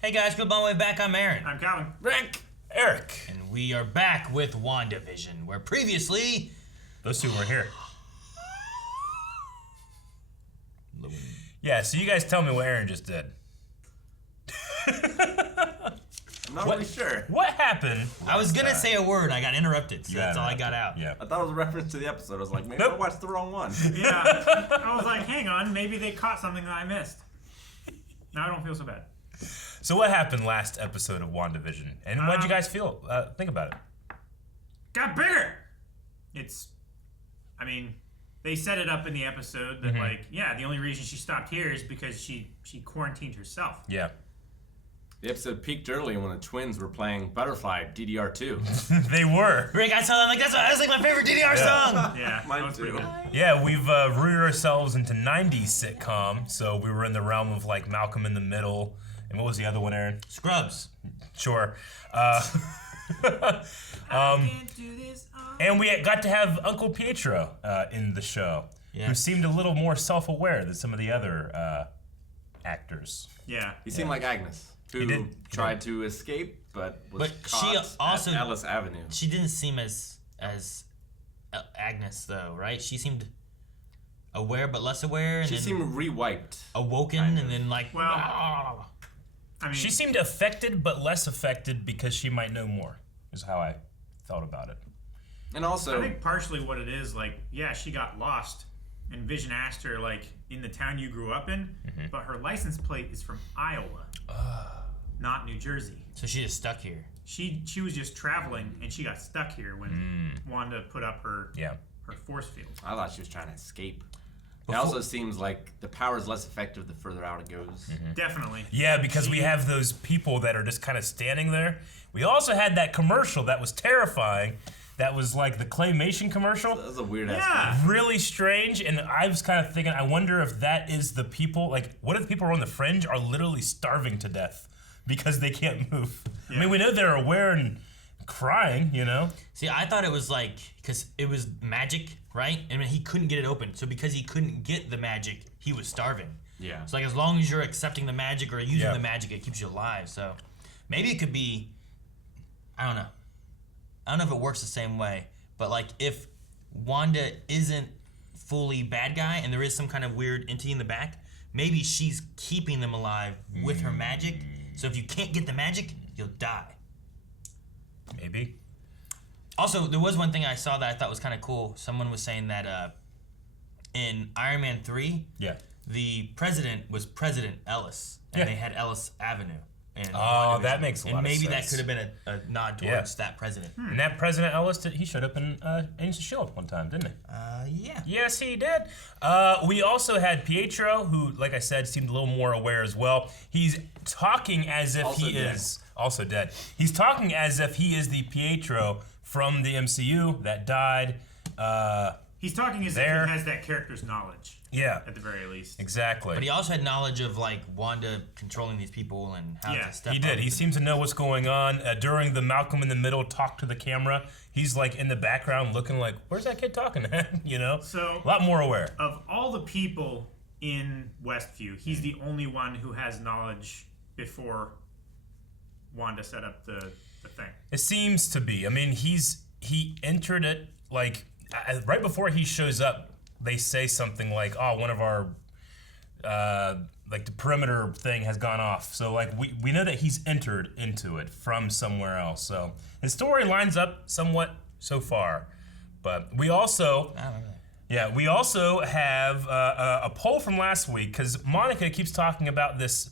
Hey guys, good long way back. I'm Aaron. I'm Calvin. Rick. Eric. And we are back with WandaVision, where previously... Those two were here. Yeah, so you guys tell me what Aaron just did. I'm not really sure. What happened? I was gonna say a word, I got interrupted, so that's all I got out. Yeah. I thought it was a reference to the episode. I was like, maybe I watched the wrong one. Yeah. I was like, hang on, maybe they caught something that I missed. Now I don't feel so bad. So what happened last episode of WandaVision? And what did you guys feel? Think about it. Got bigger! I mean, they set it up in the episode that, the only reason she stopped here is because she quarantined herself. Yeah. The episode peaked early when the twins were playing Butterfly DDR2. They were. Rick, I saw that, that's like my favorite DDR song! Yeah, Mine that was pretty too. good. Yeah, we've rooted ourselves into 90s sitcom, so we were in the realm of like Malcolm in the Middle. And what was the other one, Aaron? Scrubs. Sure. And we got to have Uncle Pietro in the show, who seemed a little more self-aware than some of the other actors. Yeah. He seemed like Agnes, who tried to escape, but was caught at Alice Avenue. She didn't seem as Agnes, though, right? She seemed aware, but less aware. And She seemed re-wiped. Awoken, and then like... Well, I mean... She seemed affected, but less affected because she might know more, is how I thought about it. And also... I think partially what it is, she got lost, and Vision asked her, in the town you grew up in, but her license plate is from Iowa, not New Jersey. So she just stuck here. She was just traveling, and she got stuck here when Wanda put up her force field. I thought she was trying to escape. It also seems like the power is less effective the further out it goes. Definitely. Yeah, because we have those people that are just kind of standing there. We also had that commercial that was terrifying. That was like the claymation commercial. That was a weird ass. Really strange, and I was kind of thinking, I wonder if that is the people, what if the people on the fringe are literally starving to death because they can't move? Yeah. I mean, we know they're aware and crying, you know? See, I thought it was because it was magic, right? And he couldn't get it open. So because he couldn't get the magic, he was starving. Yeah. So as long as you're accepting the magic or using the magic, it keeps you alive. So maybe it could be, I don't know. I don't know if it works the same way, but if Wanda isn't fully bad guy and there is some kind of weird entity in the back, maybe she's keeping them alive with her magic. So if you can't get the magic, you'll die. Maybe. Also, there was one thing I saw that I thought was kind of cool. Someone was saying that in Iron Man 3, the president was President Ellis, and they had Ellis Avenue. That makes a lot of sense. And maybe that could have been a nod towards that president. And that President Ellis, he showed up in Agents of S.H.I.E.L.D. one time, didn't he? Yeah. Yes, he did. We also had Pietro, who, like I said, seemed a little more aware as well. He's talking as if he is also dead. He's talking as if he is the Pietro from the MCU that died. He's talking as if he has that character's knowledge. Yeah. At the very least. Exactly. But he also had knowledge of Wanda controlling these people and how to step up. He did. He seems to know what's going on. During the Malcolm in the Middle talk to the camera, he's in the background looking like, where's that kid talking at? You know? So a lot more aware. Of all the people in Westview, he's the only one who has knowledge before Wanda set up the thing. It seems to be. I mean, he entered it right before he shows up. They say something like, "Oh, one of our the perimeter thing has gone off." So we know that he's entered into it from somewhere else. So his story lines up somewhat so far, but we also have a poll from last week because Monica keeps talking about this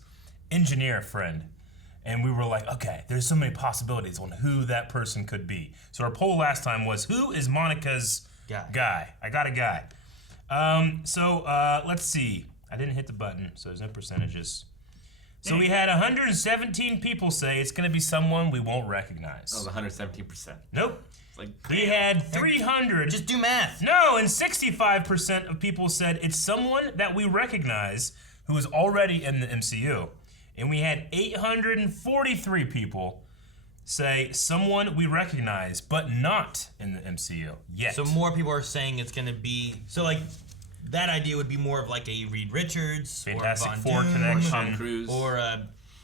engineer friend. And we were like, okay, there's so many possibilities on who that person could be. So our poll last time was, who is Monica's guy? I got a guy. Let's see. I didn't hit the button, so there's no percentages. So we had 117 people say it's going to be someone we won't recognize. That was 117%. Nope. It's we had 300. Just do math. No, and 65% of people said it's someone that we recognize who is already in the MCU. And we had 843 people say someone we recognize, but not in the MCU yet. So more people are saying it's going to be... So, that idea would be more of a Reed Richards, Fantastic or Von Four Doom, connection, Tom Cruise, or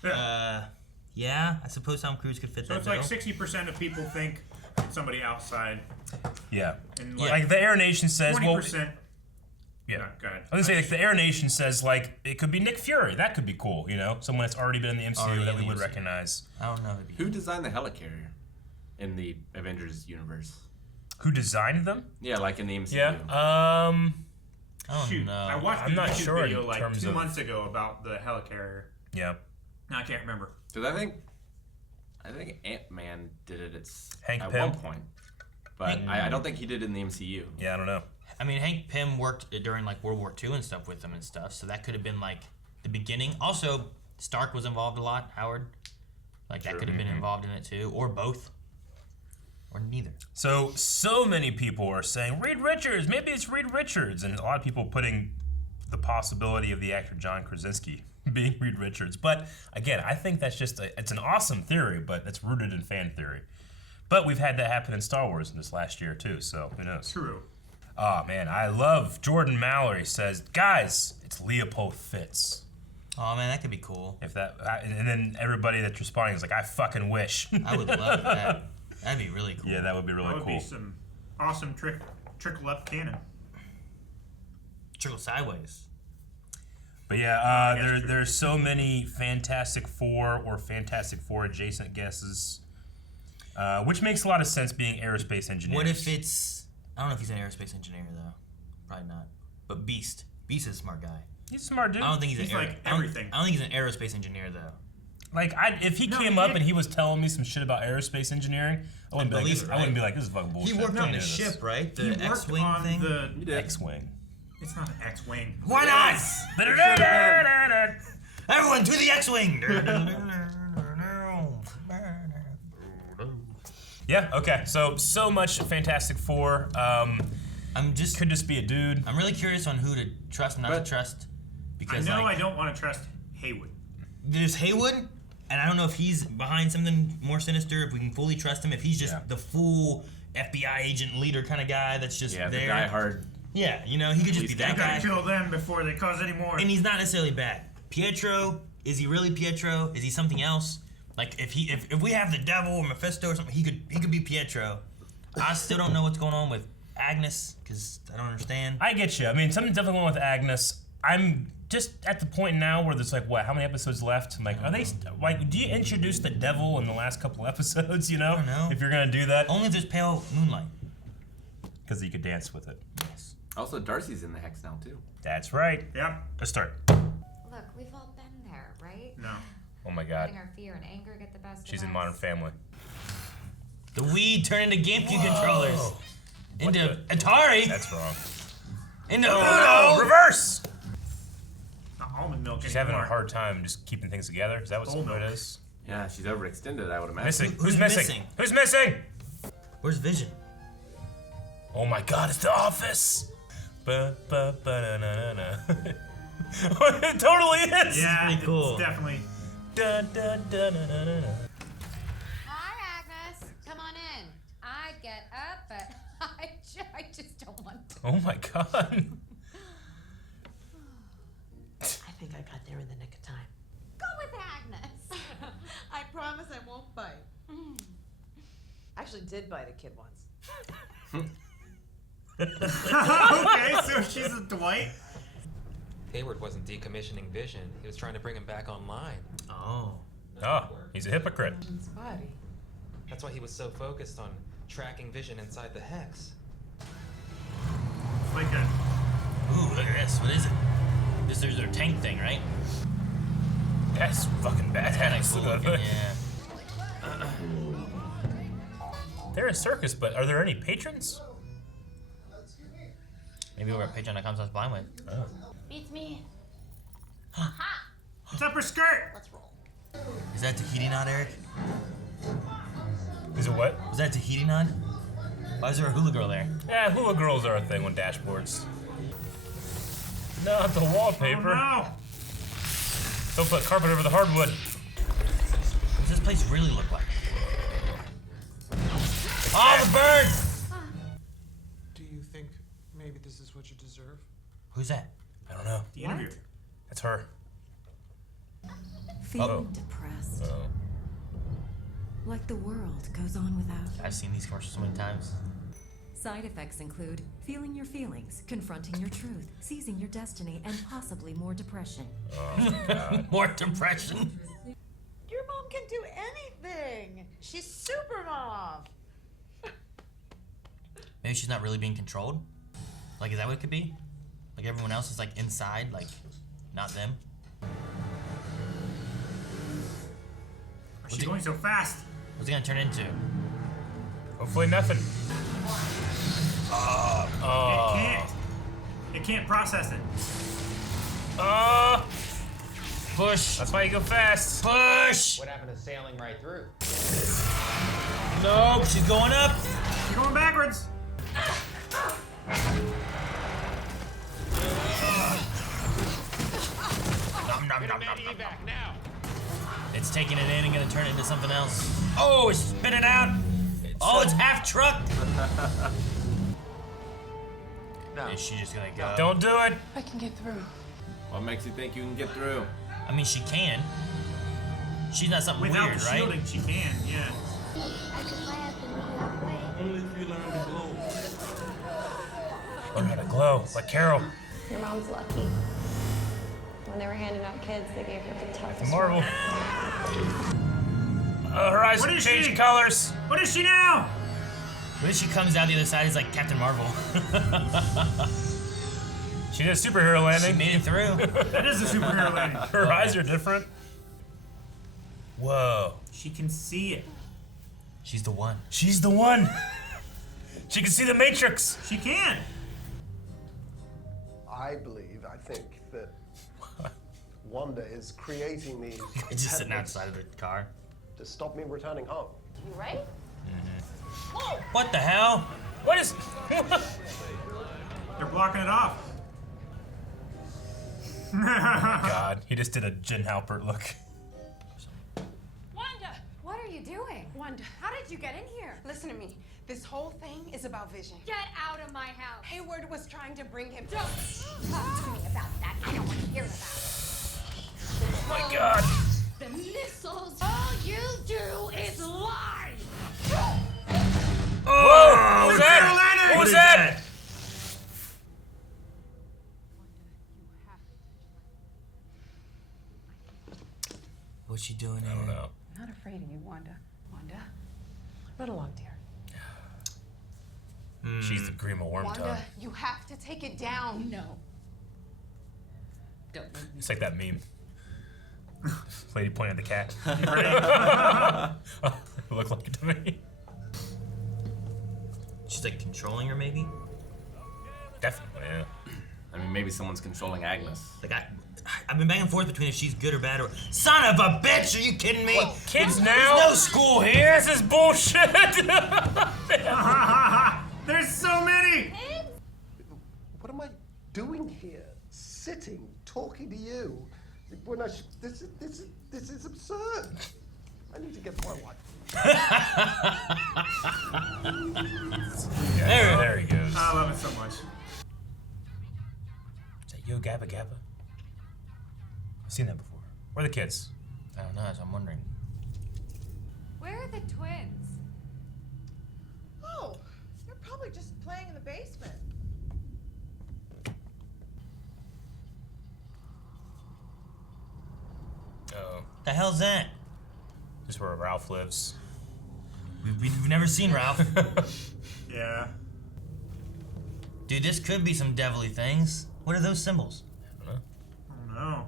Yeah, I suppose Tom Cruise could fit that. So it's like 60% of people think it's somebody outside. Yeah. And like the Air Nation says, 20%. Yeah. No, go ahead. I was gonna say, like, the Air Nation says, like, it could be Nick Fury. That could be cool, you know? Someone that's already been in the MCU that we would recognize. I don't know. Who designed the helicarrier in the Avengers universe? Who designed them? Yeah, like in the MCU. Yeah. Shoot, I watched a YouTube video like 2 months ago about the helicarrier. Yeah. No, I can't remember. Because I think Ant-Man did it at Pym. one point. But I don't think he did it in the MCU. Yeah, I don't know. I mean, Hank Pym worked during like World War II and stuff with them and stuff, so that could have been like the beginning. Also, Stark was involved a lot, Howard. Like that could have been involved in it too, or both. Or neither. So many people are saying, Reed Richards, maybe it's Reed Richards. And a lot of people putting the possibility of the actor John Krasinski being Reed Richards. But again, I think that's just, it's an awesome theory, but it's rooted in fan theory. But we've had that happen in Star Wars in this last year too, so who knows? True. Oh man, I love Jordan Mallory says, guys, it's Leopold Fitz. Oh man, that could be cool. If that, and then everybody that's responding is like, I fucking wish. I would love that. That'd be really cool. Yeah, that would be really cool. That would be some awesome trickle up canon. Trickle sideways. But yeah, there's so many Fantastic Four or Fantastic Four adjacent guesses, which makes a lot of sense being aerospace engineers. What if it's, I don't know if he's an aerospace engineer though. Probably not. But Beast. Beast is a smart guy. He's a smart dude. I don't think he's like everything. I don't think he's an aerospace engineer though. Like, if he came up and he was telling me some shit about aerospace engineering, I wouldn't be like, this is fucking bullshit. He worked on the ship, right? The X-Wing thing? The X-Wing. It's not an X-Wing. Why not? Everyone to the X-Wing! Yeah, okay. So much Fantastic Four. Could just be a dude. I'm really curious on who to trust and not to trust. Because I don't want to trust Hayward. There's Hayward, and I don't know if he's behind something more sinister, if we can fully trust him, if he's just the full FBI agent leader kind of guy that's just there. The diehard. Yeah, you know, he could just be that guy. You gotta kill them before they cause any more. And he's not necessarily bad. Pietro, is he really Pietro? Is he something else? Like if we have the devil or Mephisto or something, he could be Pietro. I still don't know what's going on with Agnes because I don't understand. I get you. I mean, something's definitely going on with Agnes. I'm just at the point now where there's like, what, how many episodes left? I'm like, are they, like, do you introduce the devil in the last couple episodes, you know? I don't know. If you're going to do that. Only if there's pale moonlight. Because you could dance with it. Yes. Also, Darcy's in the Hex now, too. That's right. Yep. Let's start. Look, we've all been there, right? No. Oh my god. Letting our fear and anger get the best She's of in us. Modern Family. The weed turned into GameCube controllers. Into Atari. That's wrong. Into Uno. Reverse! Almond milk. She's having a hard time just keeping things together. Is that what it is? Yeah, she's overextended, I would imagine. Missing. Who's missing? Who's missing? Where's Vision? Oh my god, it's The Office! Ba-ba-ba-na-na-na. It totally is! Yeah, pretty cool. It's definitely. Da-da-da-na-na-na. Hi, Agnes. Come on in. I get up, but I just don't want to. Oh my god. I think I got there in the nick of time. Go with Agnes. I promise I won't bite. Actually did bite a kid once. Okay, so she's a Dwight. Hayward wasn't decommissioning Vision. He was trying to bring him back online. Oh. Oh, he's a hypocrite. Vision's body. That's why he was so focused on tracking Vision inside the Hex. It's like a. Ooh, look at this. What is it? This is their tank thing, right? That's fucking badass. Cool looking, yeah. They're a circus, but are there any patrons? Maybe over at patreon.com/blindway. Oh. Beats me. It's up her skirt. Let's roll. Is that Tahiti nod, Eric? Is it what? Was that Tahiti nod? Why is there a hula girl there? Yeah, hula girls are a thing on dashboards. Not the wallpaper. Oh, no. Don't put carpet over the hardwood. What does this place really look like? Oh, the bird! Do you think maybe this is what you deserve? Who's that? I don't know. The interview. That's her. Feeling depressed. Like the world goes on without. I've seen these commercials so many times. Side effects include feeling your feelings, confronting your truth, seizing your destiny, and possibly more depression. More depression. Your mom can do anything. She's super mom. Maybe she's not really being controlled? Like, is that what it could be? Like everyone else is like inside, like not them? She's going so fast. What's it gonna turn into? Hopefully nothing. It can't process it. Push. That's why you go fast. Push. What happened to sailing right through? Nope, she's going up. She's going backwards. Back now. It's taking it in and gonna turn it into something else. Oh, it's spit it out. It's half truck. No. Is she just gonna go? Don't do it. I can get through. What makes you think you can get through? I mean, she can. She's not something Without weird, the right? shielding, she can, yeah. Only if you learn to glow. Learn how to glow, like Carol. Your mom's lucky. When they were handing out kids, they gave her the toughest Marvel. one. Horizon What is change she? colors. What is she now? When she comes out the other side, it's like Captain Marvel. She did a superhero She landing. made it through. That is a superhero landing. Her eyes are different. Whoa. She can see it. She's the one. She's the one. She can see the Matrix. She can. I think that Wanda is creating these It's just sitting outside of the car. to stop me returning home. You right? What the hell? What is? They're blocking it off. God, he just did a Jen Halpert look. Wanda! What are you doing? Wanda, How did you get in here? listen to me. This whole thing is about Vision. Get out of my house. Hayward was trying to bring him. Don't talk to me about that. I don't want to hear about it. Oh my God. The missiles. All you do is lie. Whoa! What was that? What was that? What's she doing? I don't know. I'm not afraid of you, Wanda. Wanda, run along, dear. She's the Grima Wormtongue. Wanda, you have to take it down. No. Don't make me. It's like that meme. Lady pointing at the cat. It looked like it to me. She's like controlling her, maybe? Definitely, yeah. I mean, maybe someone's controlling Agnes. Like, I've been back and forth between if she's good or bad or. Son of a bitch! Are you kidding me? What, kids now? There's no school here! This is bullshit! There's so many! What am I doing here? Sitting, talking to you. When this is absurd. I need to get to my wife. There he goes. I love it so much. Is that Yo Gabba Gabba? I've seen that before. Where are the kids? I don't know, that's what I'm wondering. Where are the twins? Oh, they're probably just playing in the basement. Oh, The hell's that? just where Ralph lives. We've never seen Ralph. Yeah. Dude, this could be some devilly things. What are those symbols? I don't know. Oh no.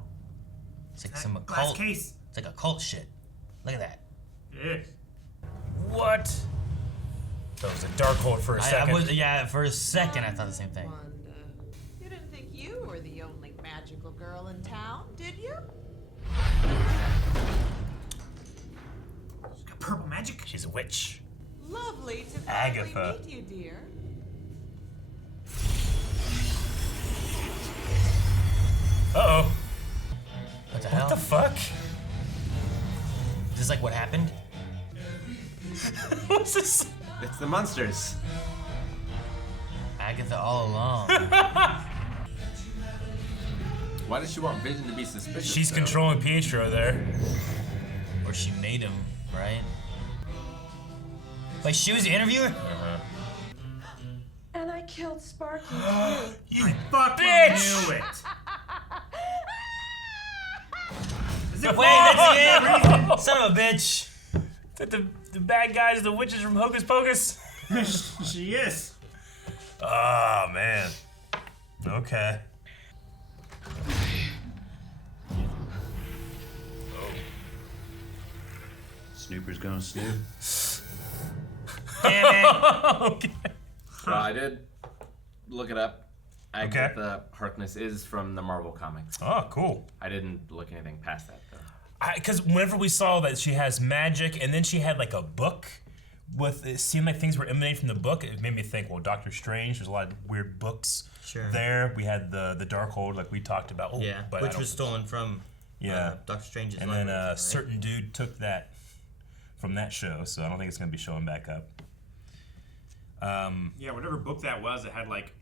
It's like That some glass occult. case. It's like occult shit. Look at that. Yeah. What? That was a Darkhold for a second. Yeah, for a second I thought the same thing. Wanda, you didn't think you were the only magical girl in town, did you? She's got purple magic. She's a witch. Lovely to Agatha. finally meet you, dear. Uh-oh. What the hell? What the fuck? Is this like what happened? What's this? It's the monsters. Agatha all along. Why does she want Vision to be suspicious? She's controlling Pietro there. Or she made him, right? Like she was the interviewer? And I killed Sparky too. You fucking knew it. Wait, that's it! Son of a bitch. Is that the bad guys, the witches from Hocus Pocus? She is. Oh, man. Okay. Snooper's gonna snoop. Damn it. Okay. Well, I did look it up. Agatha Harkness is from the Marvel comics. Oh, cool. I didn't look anything past that, though. Because whenever we saw that she has magic, and then she had like a book with, it seemed like things were emanating from the book. It made me think, well, Doctor Strange, there's a lot of weird books there. We had the Darkhold, like we talked about. Oh, Yeah, but which was stolen from Doctor Strange's and library, then a right? certain dude took that from that show, so I don't think it's going to be showing back up. Yeah, whatever book that was, it had like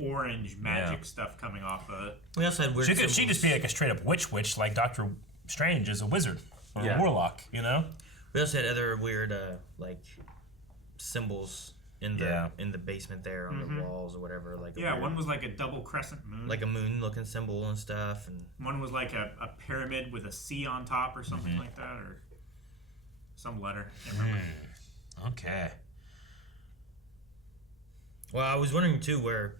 orange magic stuff coming off of it. We also had weird She'd just be like a straight up witch, like Doctor Strange is a wizard or a warlock, you know? We also had other weird like symbols in the basement there on the walls or whatever. Like one was like a double crescent moon. like a moon looking symbol and stuff, and one was like a pyramid with a C on top or something like that, or some letter. Can't remember. Okay. Well, I was wondering too where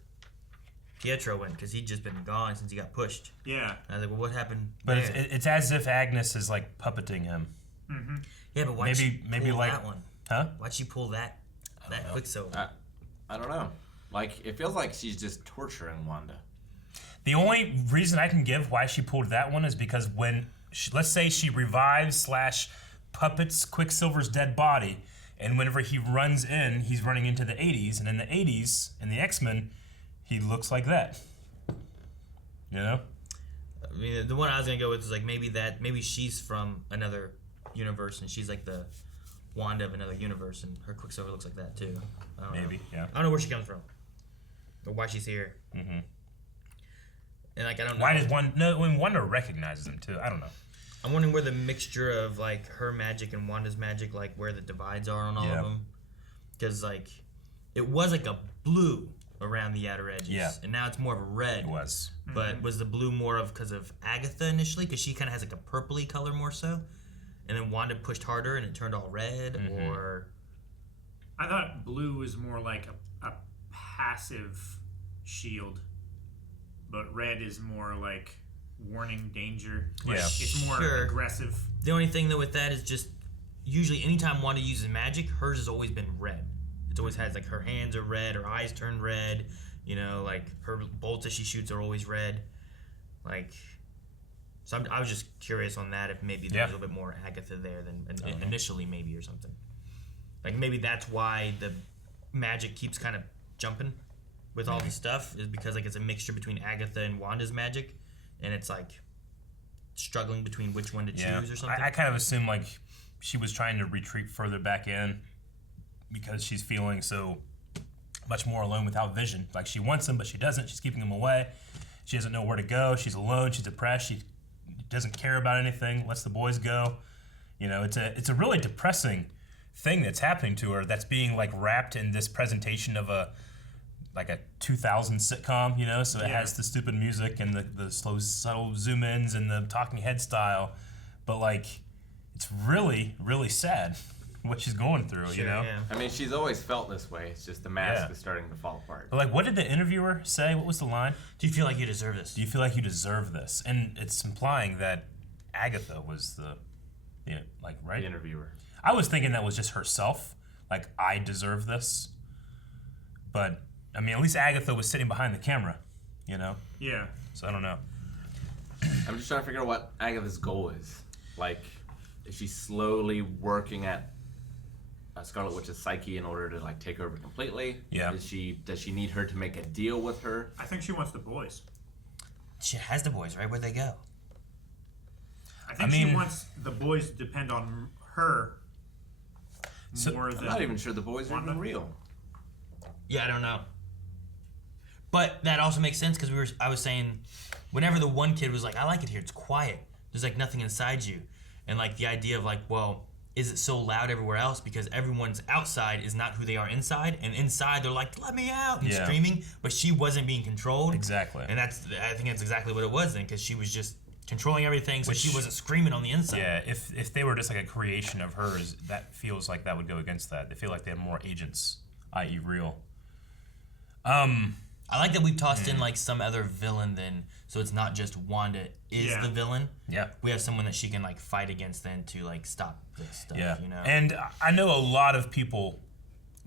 Pietro went, because he'd just been gone since he got pushed. Yeah. I was like, well, what happened? But it's as if Agnes is like puppeting him. Mm-hmm. Yeah, but why'd she pull like that one? Huh? Why'd she pull that Quicksilver? I don't know. Like, it feels like she's just torturing Wanda. The only reason I can give why she pulled that one is because when, let's say she revives / puppets Quicksilver's dead body, and whenever he runs in, he's running into the 80s, and in the 80s, in the X-Men, he looks like that. You know? I mean, the one I was gonna go with is like maybe she's from another universe and she's like the Wanda of another universe, and her Quicksilver looks like that too. I don't know. Yeah. I don't know where she comes from, or why she's here. Mm-hmm. And like I don't know. Why does Wanda? No, when Wanda recognizes him too. I don't know. I'm wondering where the mixture of like her magic and Wanda's magic, like where the divides are on all of them, because like it was like a blue around the outer edges, and now it's more of a red. It was. But was the blue more of because of Agatha initially, because she kind of has like a purpley color more so, and then Wanda pushed harder and it turned all red, or I thought blue was more like a passive shield, but red is more like warning danger. Like it's more aggressive. The only thing though with that is just usually anytime Wanda uses magic, hers has always been red. It always has like her hands are red, her eyes turn red, you know, like her bolts that she shoots are always red. Like, so I was just curious on that, if maybe there's a little bit more Agatha there than initially maybe, or something. Like maybe that's why the magic keeps kind of jumping with all this stuff, is because like it's a mixture between Agatha and Wanda's magic, and it's like struggling between which one to choose or something. I kind of assume like she was trying to retreat further back in because she's feeling so much more alone without Vision. Like she wants him, but she doesn't. She's keeping him away. She doesn't know where to go. She's alone. She's depressed. She doesn't care about anything. Lets the boys go. You know, it's a really depressing thing that's happening to her. That's being like wrapped in this presentation of a 2000 sitcom. You know, so it has the stupid music and the slow, subtle zoom ins and the talking head style. But like, it's really, really sad what she's going through, you know? Yeah. I mean, she's always felt this way. It's just the mask is starting to fall apart. But like, what did the interviewer say? What was the line? Do you feel like you deserve this? Do you feel like you deserve this? And it's implying that Agatha was the interviewer. I was thinking that was just herself. Like, I deserve this. But, I mean, at least Agatha was sitting behind the camera, you know? Yeah. So I don't know. I'm just trying to figure out what Agatha's goal is. Like, is she slowly working at Scarlet Witch's psyche in order to like take over completely? Yeah. Does she need her to make a deal with her? I think she wants the boys. She has the boys, right? Where'd they go? I think she wants the boys to depend on her more than. I'm not even sure the boys are even real. Yeah, I don't know. But that also makes sense because I was saying, whenever the one kid was like, I like it here, it's quiet. There's like nothing inside you. And like the idea of like, well, is it so loud everywhere else because everyone's outside is not who they are inside, and inside they're like, let me out, and screaming, but she wasn't being controlled. Exactly. And I think that's exactly what it was then, because she was just controlling everything, so she wasn't screaming on the inside. Yeah, if they were just like a creation of hers, that feels like that would go against that. They feel like they have more agents, i.e. real. I like that we've tossed in like some other villain then, so it's not just Wanda is the villain. Yeah. We have someone that she can like fight against then to like stop this stuff, you know? And I know a lot of people,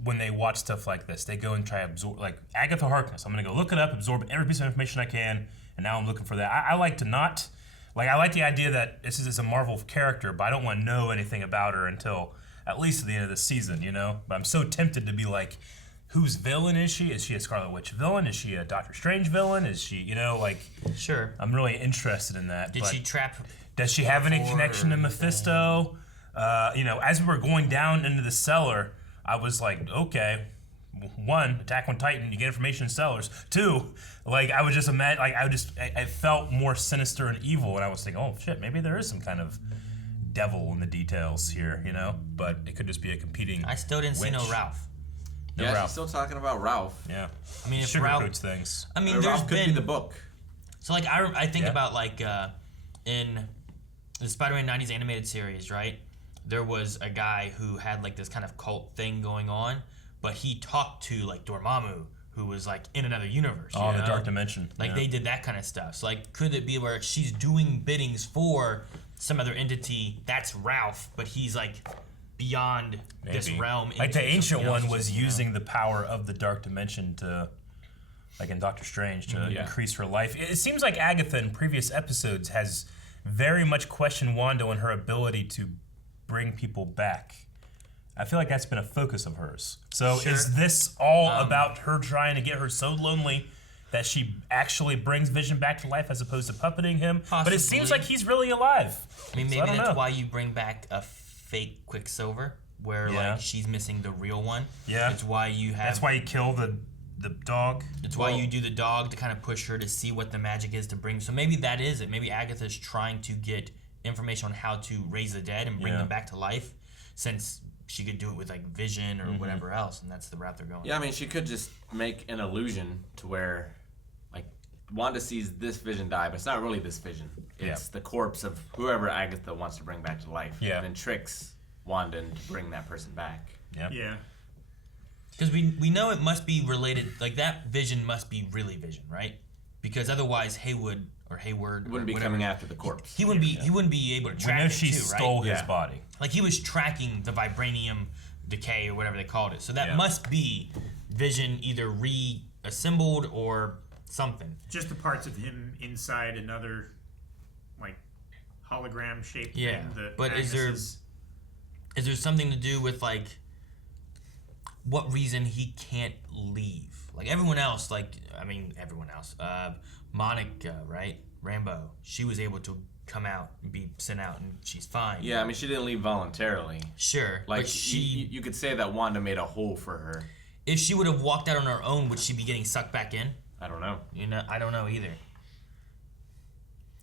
when they watch stuff like this, they go and try to absorb, like Agatha Harkness. I'm gonna go look it up, absorb every piece of information I can, and now I'm looking for that. I like to not, like I like the idea that this is a Marvel character, but I don't want to know anything about her until at least at the end of the season, you know? But I'm so tempted to be like, whose villain is she? Is she a Scarlet Witch villain? Is she a Doctor Strange villain? Is she, you know, like... Sure. I'm really interested in that. Did she trap... Does she have any connection to Mephisto? You know, as we were going down into the cellar, I was like, okay, 1, Attack on Titan, you get information in cellars. 2, like, I would just imagine, like, I felt more sinister and evil, and I was thinking, oh, shit, maybe there is some kind of devil in the details here, you know? But it could just be a competing I still didn't see no Ralph. No yeah, Ralph. she's still talking about Ralph. Yeah. I mean, if sugarcoats Ralph, things. I mean, Ralph could be the book. So, like, I think about, like, in the Spider-Man 90s animated series, right? There was a guy who had, like, this kind of cult thing going on, but he talked to, like, Dormammu, who was, like, in another universe. Oh, you the know? Dark Dimension. Like, they did that kind of stuff. So, like, could it be where she's doing biddings for some other entity that's Ralph, but he's, like... beyond this realm. Like the ancient one was using the power of the Dark Dimension to, like in Doctor Strange, to increase her life. It seems like Agatha in previous episodes has very much questioned Wanda on her ability to bring people back. I feel like that's been a focus of hers. So is this all about her trying to get her so lonely that she actually brings Vision back to life as opposed to puppeting him? Possibly. But it seems like he's really alive. I mean, So maybe don't that's know. why you bring back a fake Quicksilver, where like she's missing the real one. Yeah. It's why you have. That's why you kill the dog. It's why you do the dog to kind of push her to see what the magic is to bring. So maybe that is it. Maybe Agatha's trying to get information on how to raise the dead and bring them back to life, since she could do it with like Vision or whatever else, and that's the route they're going. Yeah, I mean, she could just make an illusion to where, like, Wanda sees this Vision die, but it's not really this Vision. It's the corpse of whoever Agatha wants to bring back to life. Yeah. And then tricks Wanda into bring that person back. Yeah. Because we know it must be related, like that Vision must be really Vision, right? Because otherwise Hayward wouldn't be coming after the corpse. He wouldn't be able to track We know it she too, stole right? his body. Like he was tracking the vibranium decay or whatever they called it. So that must be Vision either reassembled or something. Just the parts of him inside another, like, hologram shaped thing. That But Agnes is there something to do with like what reason he can't leave? Like everyone else, Monica, right? Rambo, she was able to come out and be sent out, and she's fine. Yeah, I mean, she didn't leave voluntarily. Sure, Like, but you could say that Wanda made a hole for her. If she would have walked out on her own, would she be getting sucked back in? I don't know. You know, I don't know either.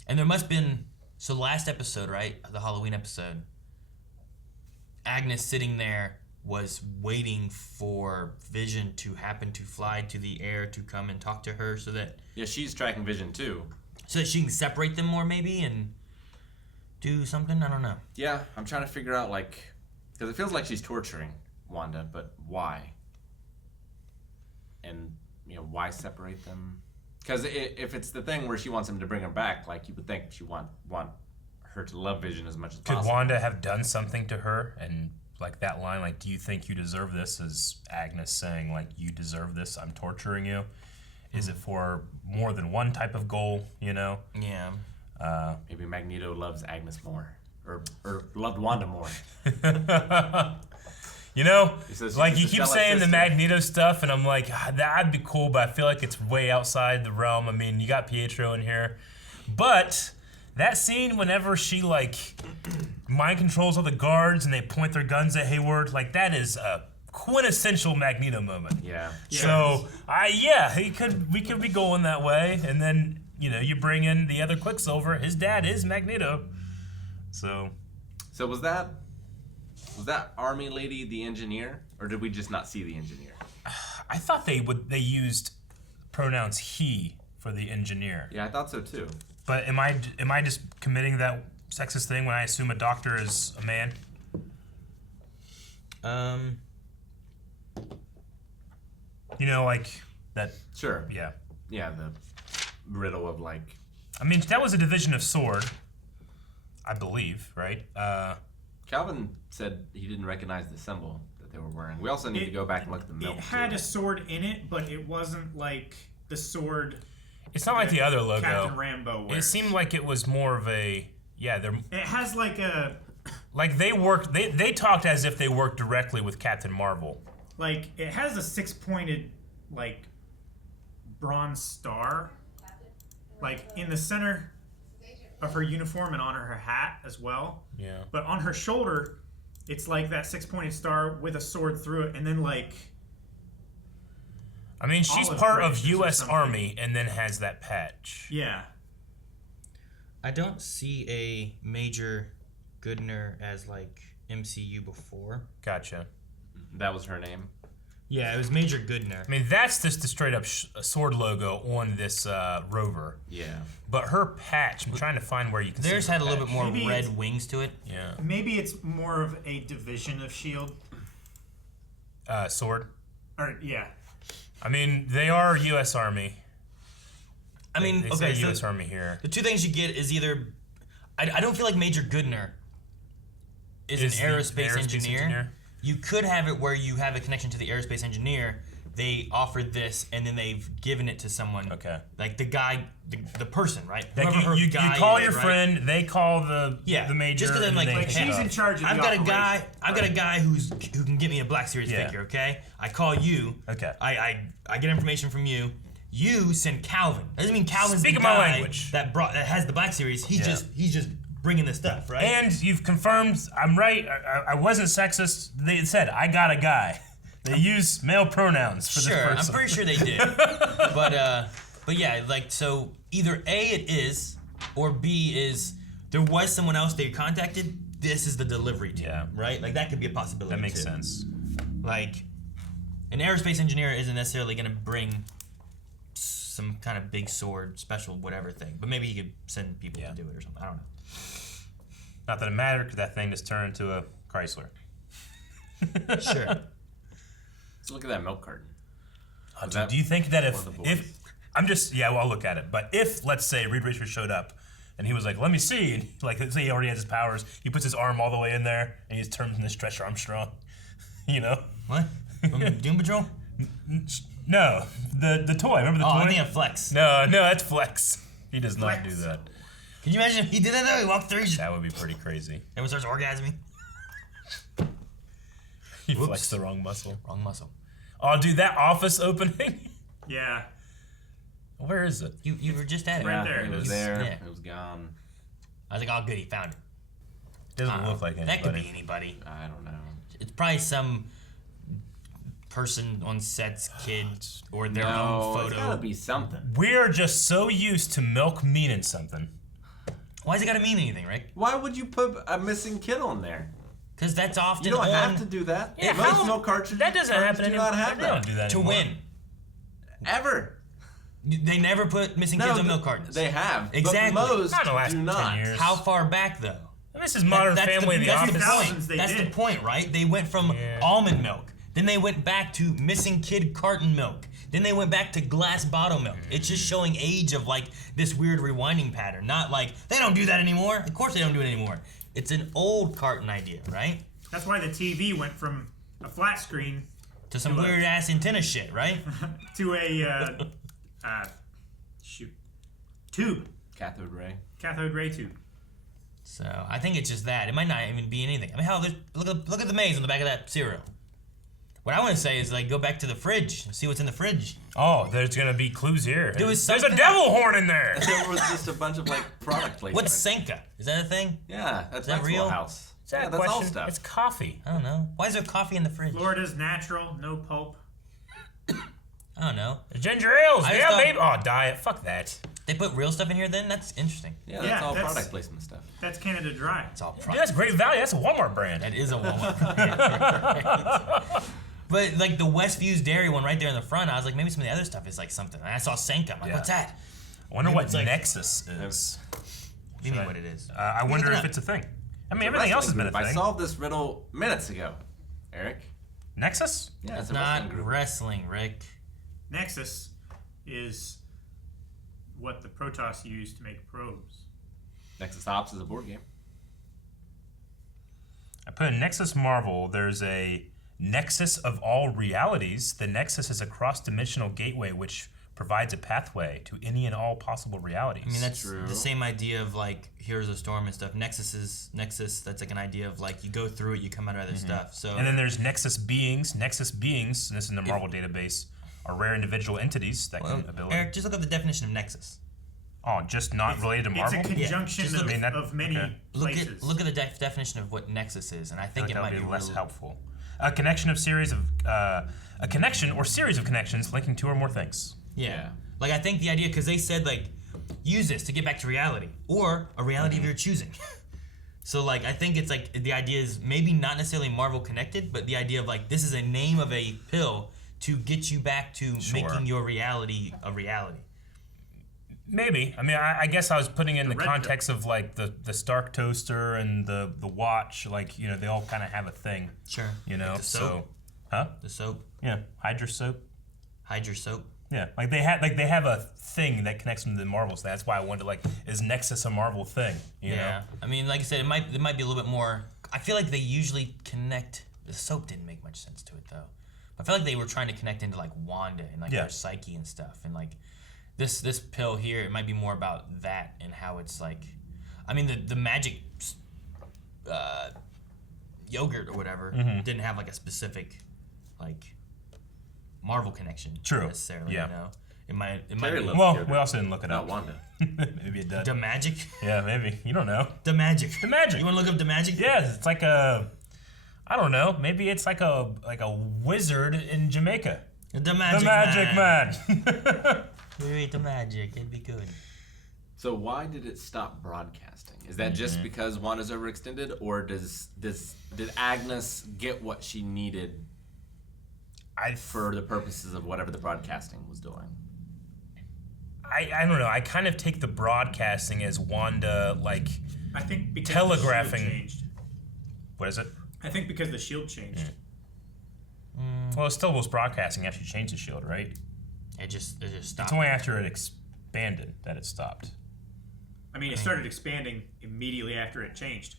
And there must have been, so last episode, right? The Halloween episode, Agnes sitting there was waiting for Vision to happen to fly to the air to come and talk to her so that... Yeah, she's tracking Vision too. So that she can separate them more maybe and do something? I don't know. Yeah, I'm trying to figure out, like... Because it feels like she's torturing Wanda, but why? And, you know, why separate them? Because if it's the thing where she wants him to bring her back, like, you would think she want her to love Vision as much as possible. Could Wanda have done something to her? And, like, that line, like, do you think you deserve this? Is Agnes saying, like, you deserve this, I'm torturing you? Is it for more than one type of goal, you know? Yeah. Maybe Magneto loves Agnes more. Or loved Wanda more. You know, like you just a keep jealous saying the sister. Magneto stuff, and I'm like, that'd be cool, but I feel like it's way outside the realm. I mean, you got Pietro in here. But that scene whenever she, like, mind controls all the guards and they point their guns at Hayward, like, that is a quintessential Magneto moment. Yeah. So we could be going that way, and then you bring in the other Quicksilver. His dad is Magneto. So was that army lady the engineer, or did we just not see the engineer? I thought they used pronouns he for the engineer. Yeah, I thought so too. But am I just committing that sexist thing when I assume a doctor is a man? Like that. Sure. Yeah. Yeah, the riddle of like. I mean, that was a division of sword, I believe, right? Calvin said he didn't recognize the symbol that they were wearing. We also need to go back and look at the milk. It had a sword in it, but it wasn't like the sword. It's not like the other logo. Captain Rambo wears. It seemed like it was more of a It has like a. Like they worked. They talked as if they worked directly with Captain Marvel. Like it has a 6-pointed like bronze star, like in the center of her uniform and on her hat as well. Yeah. But on her shoulder, it's like that 6-pointed star with a sword through it, and then like. I mean, she's part of U.S. Army and then has that patch. Yeah. I don't see a Major Goodner as like MCU before. Gotcha. That was her name. Yeah, it was Major Goodner. I mean, that's just the straight up sword logo on this rover. Yeah. But her patch, I'm trying to find where you can see Theirs her had a little patch. bit more red wings to it. Yeah. Maybe it's more of a division of S.H.I.E.L.D. Sword? Yeah. I mean, they are U.S. Army. I mean, they okay, say so U.S. Army here. The two things you get is either... I don't feel like Major Goodner is an aerospace engineer. You could have it where you have a connection to the aerospace engineer. They offered this, and then they've given it to someone. Okay. Like the guy, the person, right? Like you call your friend, they call the major. Just because I'm like she's in charge of the operation. I've got a guy who can get me a Black Series figure. Okay, I call you. Okay. I get information from you. You send Calvin. That doesn't mean Calvin's Speak the my guy language. that has the Black Series. He's just bringing the stuff, right? And you've confirmed I'm right. I wasn't sexist. They said I got a guy. They use male pronouns for this person. I'm pretty sure they did. but yeah, like so either A it is, or B is there was someone else they contacted. This is the delivery team, right? Like that could be a possibility. That makes too. sense. Like an aerospace engineer isn't necessarily going to bring some kind of big sword, special whatever thing, but maybe he could send people to do it or something. I don't know. Not that it mattered, because that thing just turned into a Chrysler. Sure. Let's look at that milk carton. Do you think that if I'm just I'll look at it. But if let's say Reed Richards showed up and he was like, "Let me see," and like let's say he already has his powers, he puts his arm all the way in there and he just turns into Stretch Armstrong. What? From Doom Patrol? No, the toy. Remember the toy? I think of Flex. No, that's Flex. He does not do that. Can you imagine if he did that though? He walked through. That would be pretty crazy. Everyone starts orgasming. He flexed the wrong muscle. Wrong muscle. Oh, dude, that office opening. Yeah. Where is it? You were just at it. Right there. It was there. Yeah. It was gone. I was like, oh, good, he found it. Doesn't look like anybody. That could be anybody. I don't know. It's probably some person on set's kid or their own photo. It's gotta be something. We're just so used to milk meaning something. Why's it gotta mean anything, right? Why would you put a missing kid on there? Because that's often You don't have to do that. Yeah, Most milk cartridges that doesn't happen do not have They don't do that to anymore. win. Ever. They never put missing kids on milk cartons. They have. Exactly. But most Not in the last do 10 not. years. How far back though? This is Modern Family in the that's Office. the point. They That's did. the point, right? They went from almond milk, then they went back to missing kid carton milk, then they went back to glass bottle milk. It's just showing age of like this weird rewinding pattern. Not like they don't do that anymore. Of course they don't do it anymore. It's an old carton idea, right? That's why the TV went from a flat screen To some weird ass antenna shit, right? to a tube. Cathode ray tube. So I think it's just that. It might not even be anything. I mean, hell, look at the maze on the back of that cereal. What I want to say is like go back to the fridge and see what's in the fridge. Oh, there's gonna be clues here. There's a devil horn in there. There was just a bunch of like product placement. What's Senka? Is that a thing? Yeah, that's that Maxwell real? House. Is that a that's all question? stuff. It's coffee. I don't know. Why is there coffee in the fridge? Florida's natural, no pulp. I don't know. Ginger ales, I just yeah, thought- baby. Oh, diet. Fuck that. They put real stuff in here then? That's interesting. Yeah, that's all product placement stuff. That's Canada Dry. It's all Dude, product. that's great value. That's a Walmart brand. That is a Walmart brand. But like the Westviews Dairy one right there in the front, I was like, maybe some of the other stuff is like something. And I saw Senka. I'm like, what's that? I wonder Maybe what it's like- Nexus is. What do you mean what it is? I wonder if it's a thing. I mean, everything else has been a thing. I solved this riddle minutes ago, Eric. Nexus? Yeah, It's a not wrestling group. wrestling, Rick. Nexus is what the Protoss use to make probes. Nexus Ops is a board game. I put in Nexus Marvel. There's a Nexus of all realities. The Nexus is a cross-dimensional gateway which provides a pathway to any and all possible realities. I mean, that's the same idea of like Heroes of Storm and stuff. Nexus, that's like an idea of like you go through it, you come out of other stuff. So And then there's Nexus beings. Nexus beings, and this is in the Marvel database, are rare individual entities that can ability. Eric, just look up the definition of Nexus. Oh, just not related to Marvel? It's a conjunction just look of many places. Look at the definition of what Nexus is, and I think it that might would be be less real- helpful. A connection or series of connections linking two or more things. Yeah. Like I think the idea, because they said like, use this to get back to reality, or a reality of your choosing. So like I think it's like the idea is maybe not necessarily Marvel connected, but the idea of like this is a name of a pill to get you back to making your reality a reality. Maybe. I mean, I guess I was putting in the context of like the Stark toaster and the watch. Like, you know, they all kind of have a thing. Sure. You know, Like the soap. so, huh? The soap. Yeah, Hydra soap. Hydra soap. Yeah, like they have a thing that connects them to the Marvels. That's why I wondered, like, is Nexus a Marvel thing? You know? I mean, like I said, it might be a little bit more. I feel like they usually connect. The soap didn't make much sense to it though. I feel like they were trying to connect into like Wanda and like her psyche and stuff, and like this pill here, it might be more about that and how it's like. I mean, the magic yogurt or whatever didn't have like a specific like Marvel connection. True. Necessarily, Yeah. you know. It might be. Well, we also didn't look it Not up. Wanda. Maybe it does. The magic. Yeah, maybe. You don't know. The magic. The magic. You want to look up the magic? Yeah, it's like a. I don't know. Maybe it's like a wizard in Jamaica. The magic. The magic man. We read the magic. It'd be good. So why did it stop broadcasting? Is that just because Wanda's overextended, or did Agnes get what she needed for the purposes of whatever the broadcasting was doing? I don't know. I kind of take the broadcasting as Wanda like I think because telegraphing. the shield changed. What is it? I think because the shield changed. Well, it still was broadcasting after you changed the shield, right? It just stopped. It's only after it expanded that it stopped. I mean, it started expanding immediately after it changed.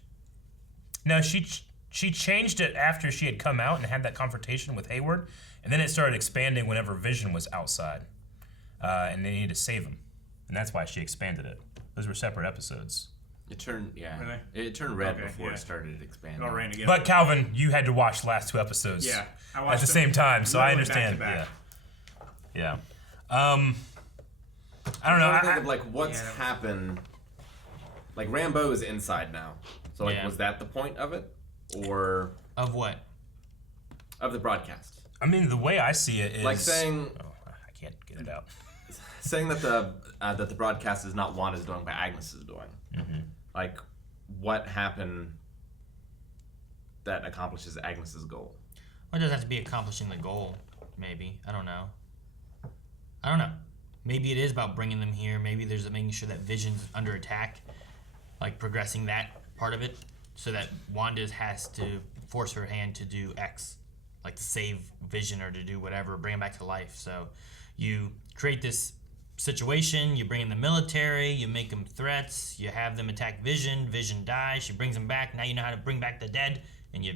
No, she changed it after she had come out and had that confrontation with Hayward, and then it started expanding whenever Vision was outside, and they needed to save him, and that's why she expanded it. Those were separate episodes. It turned Really? It turned red Okay, before yeah. it started expanding. It all ran together. But Calvin, you had to watch the last two episodes. Yeah, I at watched the them same time, so I literally back to understand. back. Yeah. I don't know. I think of like what's happened. Like Rambo is inside now, so like was that the point of it, or of what? Of the broadcast. I mean, the way I see it is like saying. Oh, I can't get it out. Saying that the broadcast is not Wanda's doing, but Agnes is doing. Like, what happened that accomplishes Agnes's goal? Or it doesn't have to be accomplishing the goal. Maybe I don't know. Maybe it is about bringing them here. Maybe there's making sure that Vision's under attack, like progressing that part of it, so that Wanda has to force her hand to do X, like to save Vision or to do whatever, bring him back to life. So you create this situation, you bring in the military, you make them threats, you have them attack Vision, Vision dies, she brings him back, now you know how to bring back the dead, and you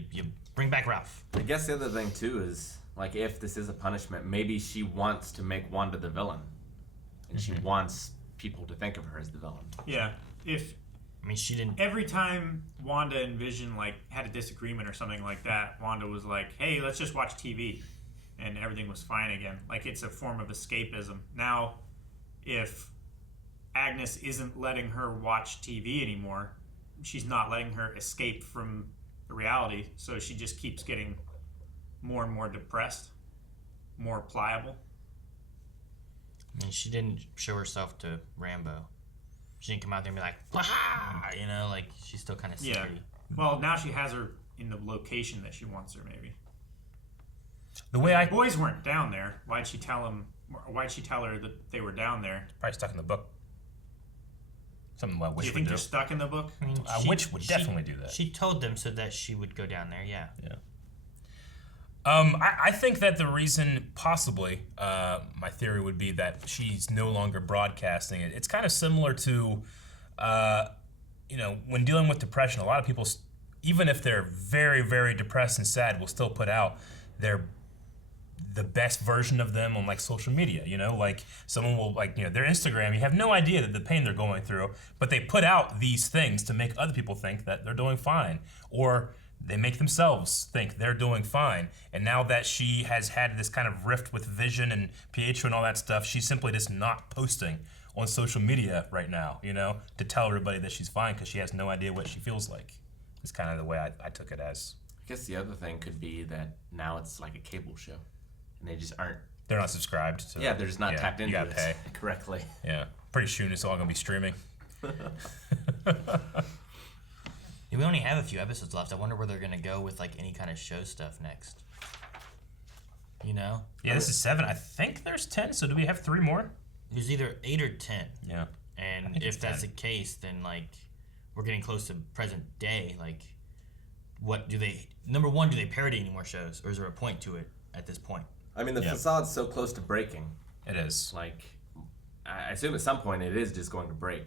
bring back Ralph. I guess the other thing too is, like, if this is a punishment, maybe she wants to make Wanda the villain. And she wants people to think of her as the villain. Yeah. She didn't. Every time Wanda and Vision like had a disagreement or something like that, Wanda was like, "Hey, let's just watch TV," and everything was fine again. Like it's a form of escapism. Now, if Agnes isn't letting her watch TV anymore, she's not letting her escape from the reality. So she just keeps getting more and more depressed, more pliable. I mean, she didn't show herself to Rambo. She didn't come out there and be like, "Waha!" You know, like she's still kind of scary. Yeah. Well, now she has her in the location that she wants her. Maybe. The way the boys weren't down there. Why'd she tell him? Why'd she tell her that they were down there? Probably stuck in the book. Something about Witch Do you would think do. they're stuck in the book? I mean, Witch would definitely do that. She told them so that she would go down there. Yeah. Yeah. I think that the reason, possibly, my theory would be that she's no longer broadcasting it. It's kind of similar to, when dealing with depression, a lot of people, even if they're very, very depressed and sad, will still put out the best version of them on like social media. Like someone will their Instagram. You have no idea that the pain they're going through, but they put out these things to make other people think that they're doing fine, or they make themselves think they're doing fine. And now that she has had this kind of rift with Vision and Pietro and all that stuff, she's simply just not posting on social media right now, to tell everybody that she's fine because she has no idea what she feels like. It's kind of the way I took it as. I guess the other thing could be that now it's like a cable show, and they just aren't. They're not subscribed. So yeah, they're just not tapped into you gotta pay correctly. Yeah, pretty soon it's all gonna be streaming. We only have a few episodes left. I wonder where they're gonna go with like any kind of show stuff next. Yeah, this is 7. I think there's 10. So do we have 3 more? There's either 8 or 10. Yeah. And if that's the case, then like we're getting close to present day. Like, what do they? Number one, do they parody any more shows, or is there a point to it at this point? I mean, the facade's so close to breaking. It is. Like, I assume at some point it is just going to break.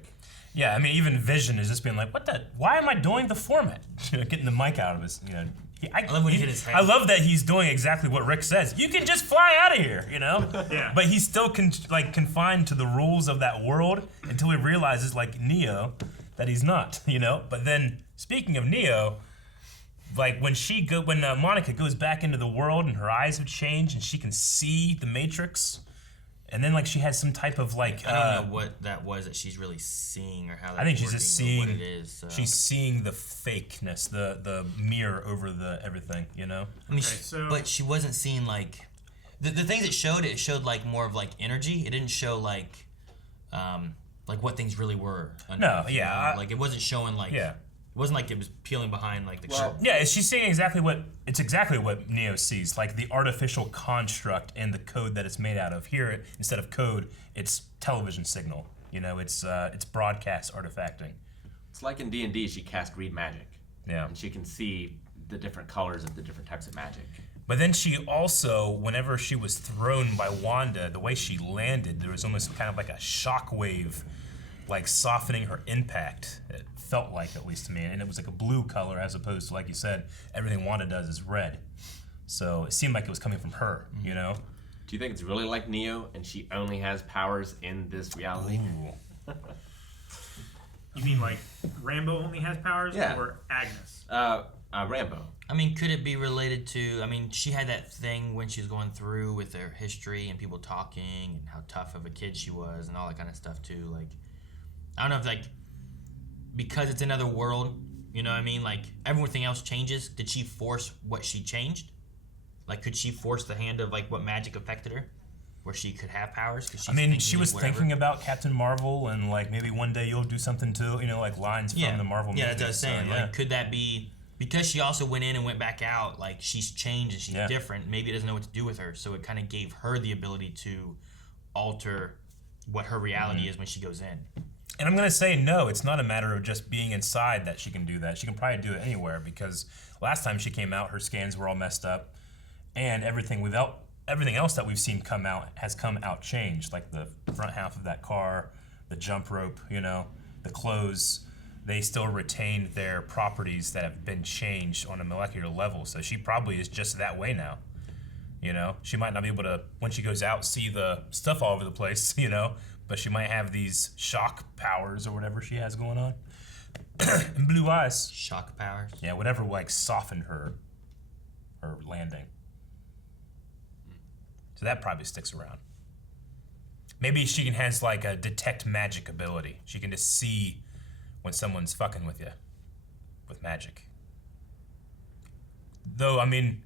Yeah, I mean, even Vision is just being like, why am I doing the format? Getting the mic out of his, I love when he hit his head. I love that he's doing exactly what Rick says. You can just fly out of here, Yeah. But he's still confined to the rules of that world until he realizes, like Neo, that he's not, But then, speaking of Neo, like when Monica goes back into the world and her eyes have changed and she can see the Matrix. And then, like, she has some type of, like... I don't know what that was that she's really seeing or how that's I think she's just seeing... what it is. So. She's seeing the fakeness, the mirror over the everything, I mean, but she wasn't seeing, like... The things it showed, like, more of, like, energy. It didn't show, like what things really were. No, yeah. Like, it wasn't showing, like... Yeah. It wasn't like it was peeling behind, like, the curtain. Yeah, she's seeing exactly what Neo sees, like the artificial construct and the code that it's made out of. Here, instead of code, it's television signal. It's broadcast artifacting. It's like in D&D, she cast read magic. Yeah. And she can see the different colors of the different types of magic. But then she also, whenever she was thrown by Wanda, the way she landed, there was almost kind of like a shockwave, like softening her impact. It felt like, at least to me, and it was like a blue color as opposed to, like you said, everything Wanda does is red. So it seemed like it was coming from her, Do you think it's really like Neo and she only has powers in this reality? You mean like Rambo only has powers, Yeah. or Agnes? Rambo. I mean, could it be related to... I mean, she had that thing when she was going through with her history and people talking and how tough of a kid she was and all that kind of stuff, too. Like, I don't know if, like... Because it's another world, you know what I mean? Like, everything else changes. Did she force what she changed? Like, could she force the hand of, like, what magic affected her? Where she could have powers? I mean, she was thinking about Captain Marvel and, like, maybe one day you'll do something too, like lines from the Marvel movies. Yeah, that's what I was saying. So, like, could that be... Because she also went in and went back out, like, she's changed and she's different. Maybe it doesn't know what to do with her. So it kind of gave her the ability to alter what her reality is when she goes in. And I'm going to say no, it's not a matter of just being inside that she can do that. She can probably do it anywhere because last time she came out, her scans were all messed up and everything else that we've seen come out has come out changed, like the front half of that car, the jump rope, the clothes. They still retain their properties that have been changed on a molecular level. So she probably is just that way now. She might not be able to, when she goes out, see the stuff all over the place, but she might have these shock powers or whatever she has going on. And blue eyes. Shock powers? Yeah, whatever, like, softened her landing. So that probably sticks around. Maybe she has, like, a detect magic ability. She can just see when someone's fucking with you with magic. Though, I mean,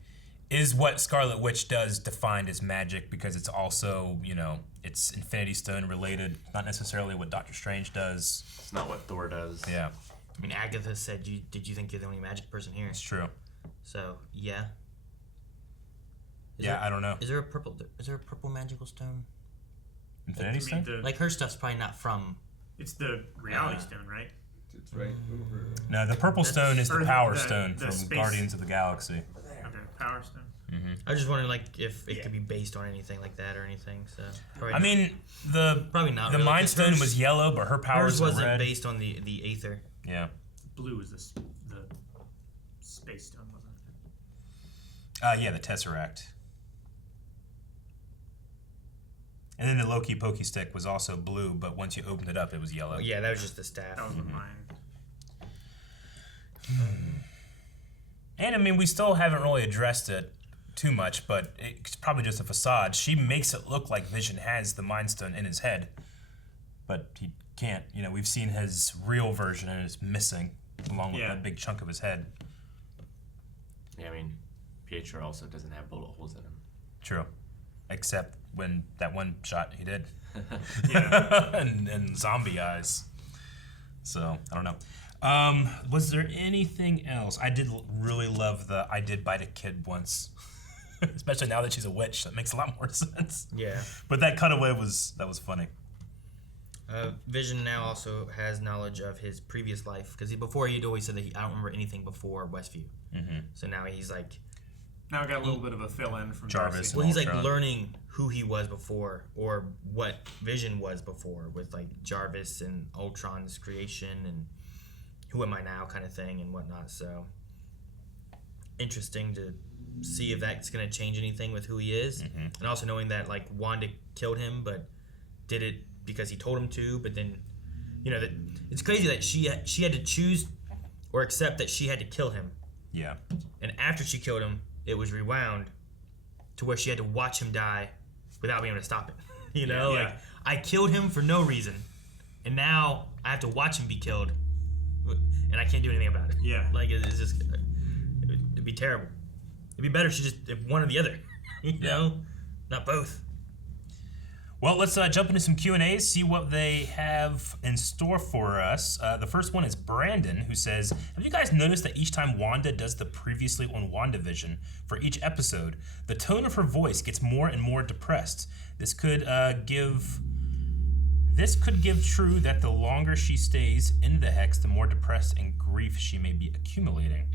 is what Scarlet Witch does defined as magic because it's also, it's Infinity Stone related, not necessarily what Doctor Strange does. It's not what Thor does. Yeah. I mean, Agatha said, "Did you think you're the only magic person here?" It's true. So yeah. I don't know. Is there a purple magical stone? Infinity Stone? Like her stuff's probably not from. It's the Reality Stone, right? It's right over. No, the purple stone is the Power Stone the from space. Guardians of the Galaxy. Okay, Power Stone. I was just wondering, like, if it could be based on anything like that or anything. So. I mean, probably not. The Really, Mind Stone was yellow, but her powers hers wasn't red. based on the Aether. Yeah. Blue is the Space Stone, wasn't it? Yeah, the Tesseract. And then the Loki Pokey Stick was also blue, but once you opened it up, it was yellow. Oh, yeah, that was just the staff. That was mine. And I mean, we still haven't really addressed it too much, but it's probably just a facade. She makes it look like Vision has the Mind Stone in his head, but he can't. We've seen his real version and it's missing, along with that big chunk of his head. Yeah, I mean, Pietro also doesn't have bullet holes in him. True. Except when that one shot he did. Yeah. and zombie eyes. So, I don't know. Was there anything else? I did really love I did bite a kid once. Especially now that she's a witch. That makes a lot more sense. Yeah. But that cutaway was funny. Vision now also has knowledge of his previous life. Because before he'd always said that I don't remember anything before Westview. So now he's like... Now we got a little bit of a fill-in from Jarvis. Well, he's like learning who he was before, or what Vision was before, with like Jarvis and Ultron's creation and who am I now kind of thing and whatnot. So interesting to see if that's going to change anything with who he is, and also knowing that like Wanda killed him, but did it because he told him to. But then, that it's crazy that she had to choose or accept that she had to kill him. Yeah. And after she killed him, it was rewound to where she had to watch him die without being able to stop it. Like I killed him for no reason, and now I have to watch him be killed, and I can't do anything about it. Yeah, like it's just it'd be terrible. It'd be better if one or the other, you know, not both. Well, let's jump into some Q&As, see what they have in store for us. The first one is Brandon, who says, have you guys noticed that each time Wanda does the previously on WandaVision for each episode, the tone of her voice gets more and more depressed? This could give true that the longer she stays in the Hex, the more depressed and grief she may be accumulating.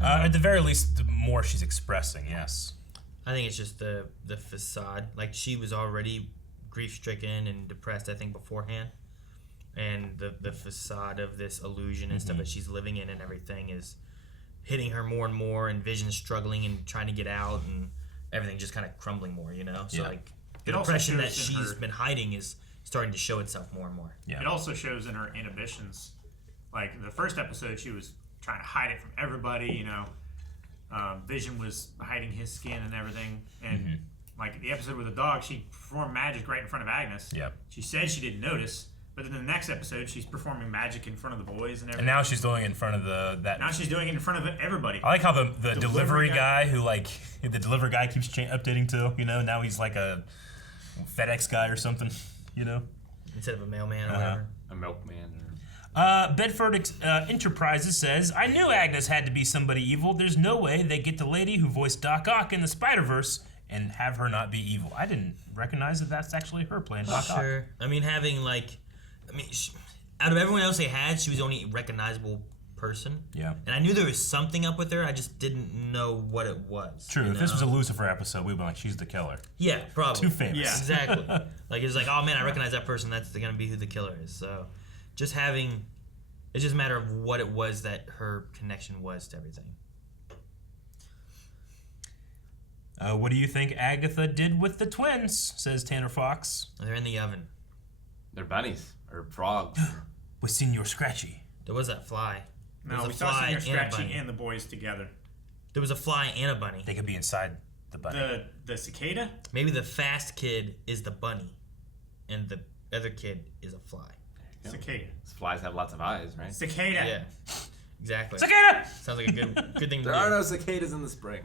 At the very least, the more she's expressing, yes. I think it's just the facade. Like, she was already grief-stricken and depressed, I think, beforehand. And the facade of this illusion and stuff that she's living in and everything is hitting her more and more, and Vision's struggling and trying to get out, and everything just kind of crumbling more, So, like, the depression that she's been hiding is starting to show itself more and more. Yeah. It also shows in her inhibitions. Like, the first episode, she was trying to hide it from everybody, Vision was hiding his skin and everything, and like the episode with the dog, she performed magic right in front of Agnes. Yeah. She said she didn't notice, but then in the next episode, she's performing magic in front of the boys and everything. And now she's doing it in front of Now she's doing it in front of everybody. I like how the delivery guy who the delivery guy keeps updating too. Now he's like a FedEx guy or something. Instead of a mailman or whatever. A milkman. Bedford Enterprises says, I knew Agnes had to be somebody evil. There's no way they get the lady who voiced Doc Ock in the Spider-Verse and have her not be evil. I didn't recognize that that's actually her playing Doc Ock. Sure. I mean, out of everyone else they had, she was the only recognizable person. Yeah. And I knew there was something up with her. I just didn't know what it was. True. If this was a Lucifer episode, we'd be like, she's the killer. Yeah, probably. Too famous. Yeah, exactly. It's like, oh man, I recognize that person. That's going to be who the killer is. So it's just a matter of what it was that her connection was to everything. What do you think Agatha did with the twins, says Tanner Fox. They're in the oven. They're bunnies, or frogs. With Senor Scratchy. There was that fly. No, we saw Senor Scratchy and the boys together. There was a fly and a bunny. They could be inside the bunny. The cicada? Maybe the fast kid is the bunny, and the other kid is a fly. Cicada. Flies have lots of eyes, right? Cicada. Yeah. Exactly. Cicada! Sounds like a good thing to There do. are no cicadas in the spring.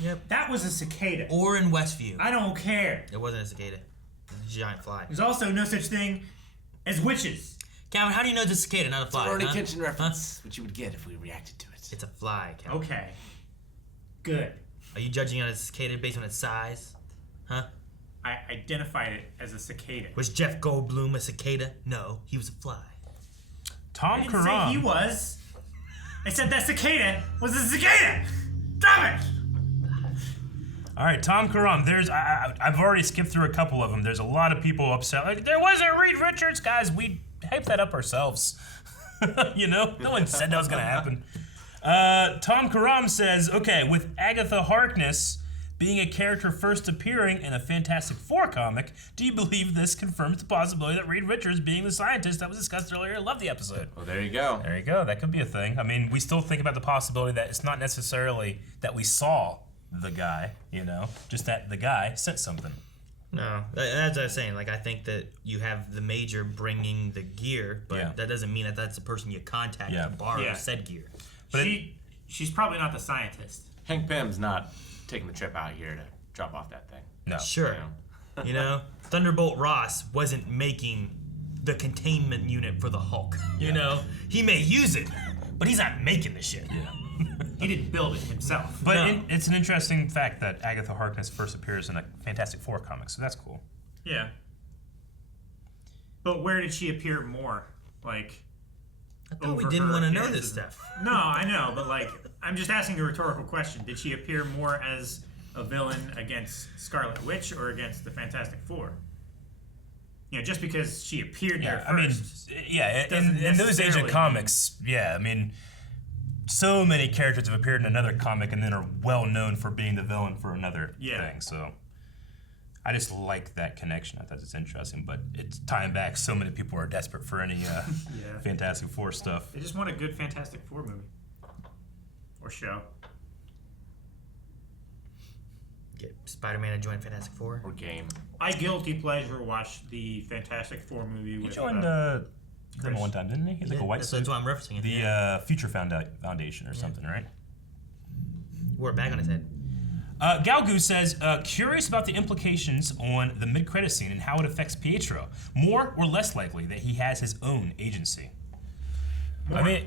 Yep. That was a cicada. Or in Westview. I don't care. It wasn't a cicada. It was a giant fly. There's also no such thing as witches. Calvin, how do you know it's a cicada, not a fly? It's a kitchen reference, which you would get if we reacted to it. It's a fly, Calvin. Okay. Good. Are you judging on a cicada based on its size? Huh? I identified it as a cicada. Was Jeff Goldblum a cicada? No, he was a fly. Tom I didn't say he was. I said that cicada was a cicada. Damn it! All right, Tom Karam. I've already skipped through a couple of them. There's a lot of people upset. Like, there wasn't Reed Richards, guys. We hyped that up ourselves. No one said that was gonna happen. Tom Karam says, okay, with Agatha Harkness being a character first appearing in a Fantastic Four comic, do you believe this confirms the possibility that Reed Richards being the scientist that was discussed earlier? I love the episode. Well, there you go. There you go. That could be a thing. I mean, we still think about the possibility that it's not necessarily that we saw the guy, just that the guy sent something. No, that's what I was saying. Like, I think that you have the Major bringing the gear, but that doesn't mean that that's the person you contact to borrow said gear. But she's probably not the scientist. Hank Pym's not taking the trip out here to drop off that thing. No. Sure. Thunderbolt Ross wasn't making the containment unit for the Hulk. He may use it, but he's not making the shit. He didn't build it himself. But it's an interesting fact that Agatha Harkness first appears in a Fantastic Four comic, so that's cool. Yeah. But where did she appear more? Like, I thought we didn't want to know this stuff. No, I know, but I'm just asking a rhetorical question. Did she appear more as a villain against Scarlet Witch or against the Fantastic Four? Just because she appeared there first. In those Age of Comics, so many characters have appeared in another comic and then are well known for being the villain for another thing. So I just like that connection. I thought it's interesting, but it's tying back. So many people are desperate for any Fantastic Four stuff. They just want a good Fantastic Four movie or show. Get Spider-Man to join Fantastic Four or game. I guilty pleasure watched the Fantastic Four movie. He joined them one time, didn't he? He's like a white suit. That's what I'm referencing. The Future Foundation or something, right? Wore it back on his head. Galgu says, curious about the implications on the mid-credit scene and how it affects Pietro. More or less likely that he has his own agency? More.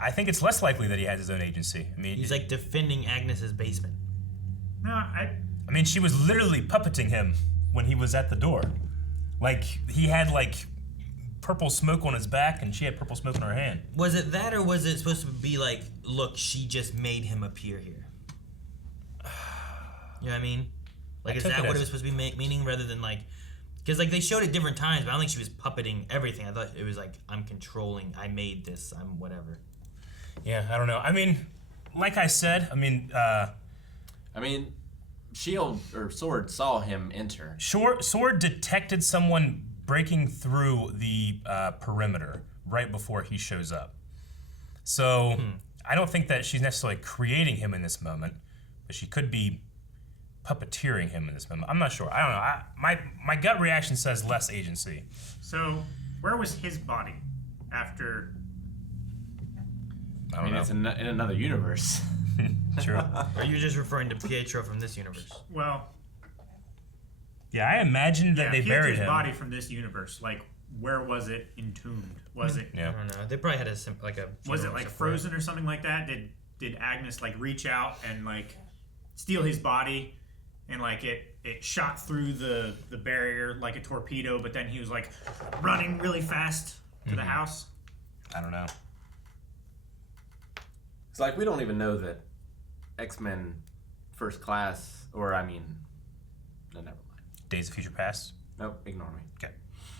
I think it's less likely that he has his own agency. He's like defending Agnes's basement. No, she was literally puppeting him when he was at the door. Like, he had purple smoke on his back and she had purple smoke on her hand. Was it that, or was it supposed to be like, look, she just made him appear here? You know what I mean? Like, is that what it was supposed to be meaning, rather than because they showed it different times, but I don't think she was puppeting everything. I thought it was like, I'm controlling, I made this, I'm whatever. Yeah, I don't know. Like I said, Shield or Sword saw him enter. Sword detected someone breaking through the perimeter right before he shows up. So I don't think that she's necessarily creating him in this moment, but she could be puppeteering him in this moment. I'm not sure. I don't know. My gut reaction says less agency. So where was his body after? I don't know. It's in another universe. True. Or you're just referring to Pietro from this universe? Well, yeah, I imagine that they buried him. Body from this universe. Where was it entombed? Was it? Yeah. I don't know. They probably had a. Was it frozen or something like that? Did Agnes reach out and steal his body, and it shot through the barrier like a torpedo, but then he was running really fast to the house? I don't know. It's we don't even know that X-Men First Class, or no, never mind. Days of Future Past? Nope, ignore me. Okay.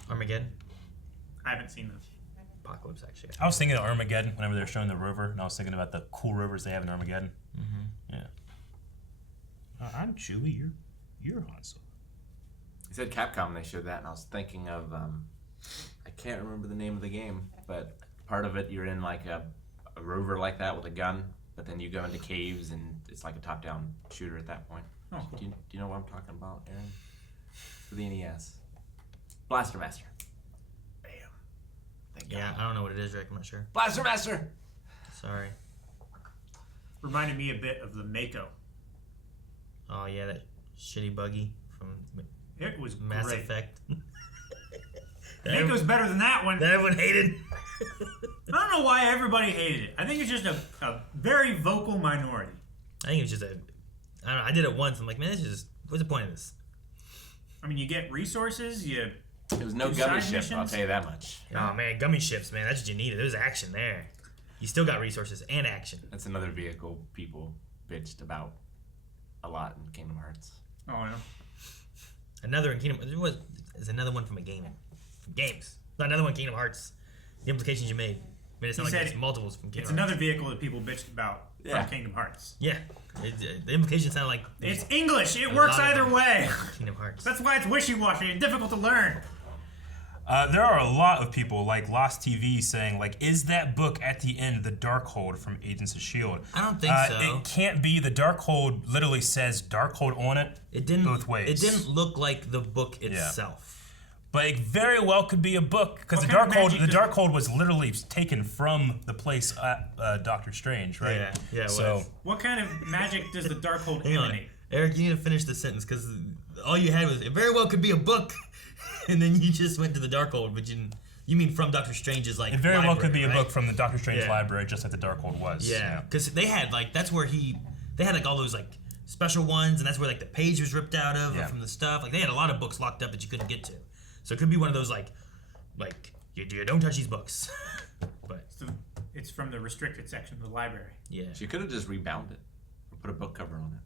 Armageddon? I haven't seen those. Apocalypse, actually. I was thinking of Armageddon whenever they were showing the rover, and I was thinking about the cool rovers they have in Armageddon. Mm-hmm. Yeah. I'm Chewie, you're Han Solo. He said Capcom, they showed that, and I was thinking of, I can't remember the name of the game, but part of it, you're in a rover like that with a gun, but then you go into caves and it's like a top-down shooter at that point. Oh, cool. Do you know what I'm talking about, Aaron? For the NES. Blaster Master. Bam. Yeah, I don't know what it is, Rick. I'm not sure. Blaster Master! Sorry. Reminded me a bit of the Mako. Oh, yeah, that shitty buggy from It was Mass great. Effect. Mako's better than that one. That everyone hated. I don't know why everybody hated it. I think it's just a very vocal minority. I think it was just I don't know. I did it once. I'm like, man, this is just, what's the point of this? I mean, you get resources, There was no gummy ship, I'll tell you that much. Oh, man, gummy ships, man. That's what you needed. There was action there. You still got resources and action. That's another vehicle people bitched about a lot in Kingdom Hearts. Oh, yeah. Another in Kingdom... There's another one from a game. From games. Not another one Kingdom Hearts. The implications you made. Made it sound like there's multiples from Kingdom Hearts. It's another vehicle that people bitched about from Kingdom Hearts. Yeah. The implications sound like... It's English. It works either way. Kingdom Hearts. That's why it's wishy-washy and difficult to learn. There are a lot of people like Lost TV saying, like, is that book at the end the Darkhold from Agents of S.H.I.E.L.D.? I don't think so. It can't be. The Darkhold literally says Darkhold on it. It didn't both ways. It didn't look like the book itself. But it very well could be a book because the Darkhold was literally taken from the place at Doctor Strange, right? Yeah. So what kind of magic does the Darkhold emanate? Eric, you need to finish the sentence because all you had was it very well could be a book. And then you just went to the Darkhold, but you mean from Doctor Strange's like. It very library, well could be right? a book from the Doctor Strange library, just like the Darkhold was. Yeah, because they had like that's where they had like all those like special ones, and that's where like the page was ripped out of from the stuff. Like they had a lot of books locked up that you couldn't get to, so it could be one of those like you don't touch these books. But it's from the restricted section of the library. Yeah, she could have just rebound it or put a book cover on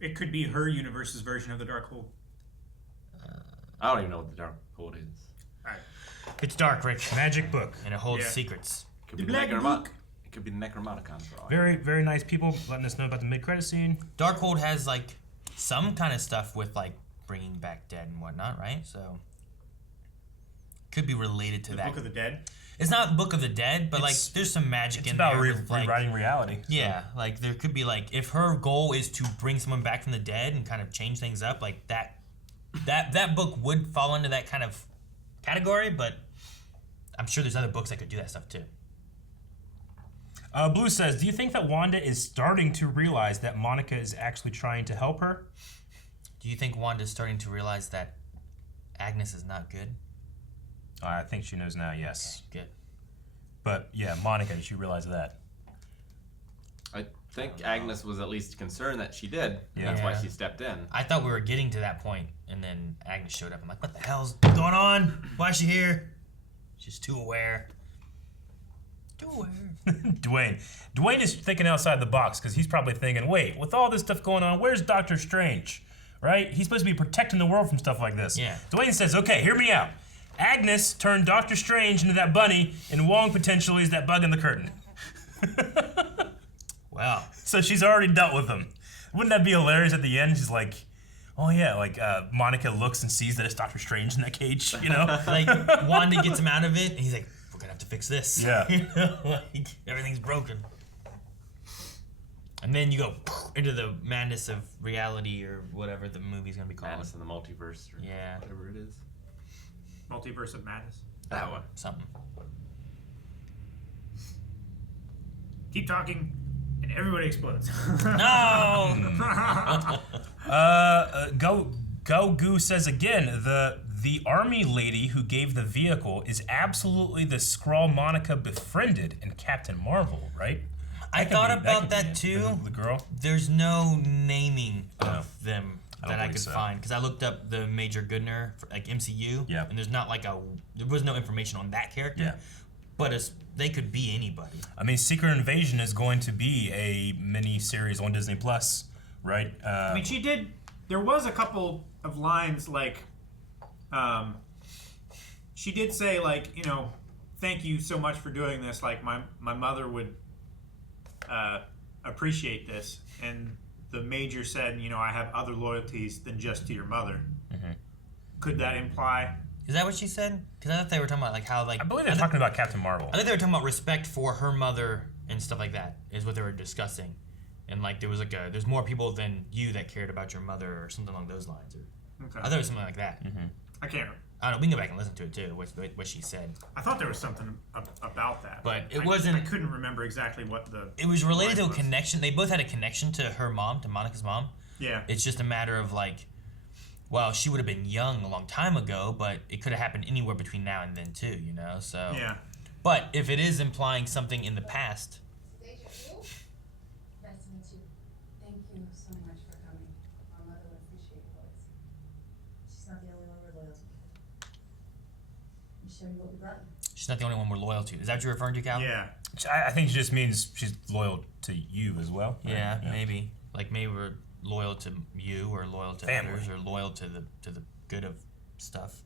it. It could be her universe's version of the Darkhold. I don't even know what the Darkhold is. It's dark, Rick. Magic book. And it holds secrets. It could be the It could be the Necromonicon for all. Very, very nice people letting us know about the mid-credit scene. Darkhold has like some kind of stuff with like bringing back dead and whatnot, right? So could be related to the that. Book of the Dead? It's not Book of the Dead, but like there's some magic in there. It's about rewriting reality. Yeah, like there could be like if her goal is to bring someone back from the dead and kind of change things up, like that book would fall into that kind of category, but I'm sure there's other books that could do that stuff too. Blue says, do you think that Wanda is starting to realize that Monica is actually trying to help her? Do you think Wanda's starting to realize that Agnes is not good? I think she knows now, yes. Okay, good. But yeah, Monica, did she realize that? I think Agnes was at least concerned that she did. And that's why she stepped in. I thought we were getting to that point, and then Agnes showed up. I'm like, what the hell's going on? Why is she here? She's too aware. Too aware. Dwayne is thinking outside the box because he's probably thinking, wait, with all this stuff going on, where's Doctor Strange? Right? He's supposed to be protecting the world from stuff like this. Yeah. Dwayne says, okay, hear me out. Agnes turned Doctor Strange into that bunny, and Wong potentially is that bug in the curtain. Wow. So she's already dealt with him. Wouldn't that be hilarious at the end? She's like, oh yeah, like Monica looks and sees that it's Doctor Strange in that cage, you know? Like Wanda gets him out of it, and he's like, we're gonna have to fix this. Yeah. You know, like everything's broken. And then you go into the madness of reality or whatever the movie's gonna be called. Madness in the multiverse or whatever it is. Multiverse of Madness. That one. Something. Keep talking, and everybody explodes. No! Go says again, the army lady who gave the vehicle is absolutely the Skrull Monica befriended in Captain Marvel, right? I thought about that too. The girl? There's no naming of them I that I believe could so. find because I looked up the Major Goodner for, like MCU. Yeah. And there's not like there was no information on that character. Yeah. But they could be anybody. I mean, Secret Invasion is going to be a mini series on Disney Plus, right? I mean, there was a couple of lines like, she did say like, you know, thank you so much for doing this. Like my mother would appreciate this. And the Major said, you know, I have other loyalties than just to your mother. Mm-hmm. Could that imply? Is that what she said? Because I thought they were talking about like how like I believe they're talking about Captain Marvel. I think they were talking about respect for her mother and stuff like that is what they were discussing, and like there was like there's more people than you that cared about your mother or something along those lines. Or Okay. I thought it was something like that. Mm-hmm. I can't. I don't know. We can go back and listen to it too. What she said. I thought there was something about that, but it wasn't. I couldn't remember exactly what the. It was related to a connection. They both had a connection to her mom, to Monica's mom. Yeah. It's just a matter of like, well, she would have been young a long time ago, but it could have happened anywhere between now and then too. You know, so. Yeah. But if it is implying something in the past. Nice to meet you. Thank you so much for coming. Our mother would appreciate your voice. She's not the only one we're loyal to. Let me show you what we brought you. She's not the only one we're loyal to. Is that what you're referring to, Cal? Yeah. I think it just means she's loyal to you as well. Yeah, maybe. Like maybe we're loyal to you, or loyal to others, or loyal to the good of stuff.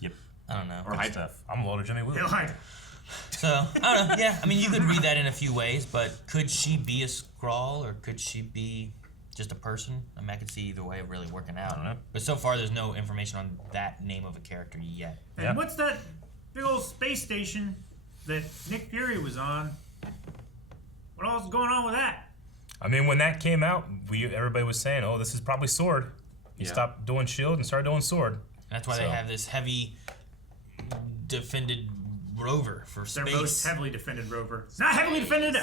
Yep. I don't know. Or high stuff. I'm loyal to Jimmy Woo. So, I don't know. Yeah, I mean, you could read that in a few ways, but could she be a Skrull, or could she be just a person? I mean, I could see either way really working out. I don't know. But so far, there's no information on that name of a character yet. And what's that big old space station that Nick Fury was on? What all's going on with that? I mean, when that came out, everybody was saying, "Oh, this is probably Sword." He stopped doing Shield and started doing Sword. That's why they have this heavy defended rover for space. Their most heavily defended rover. It's not heavily defended.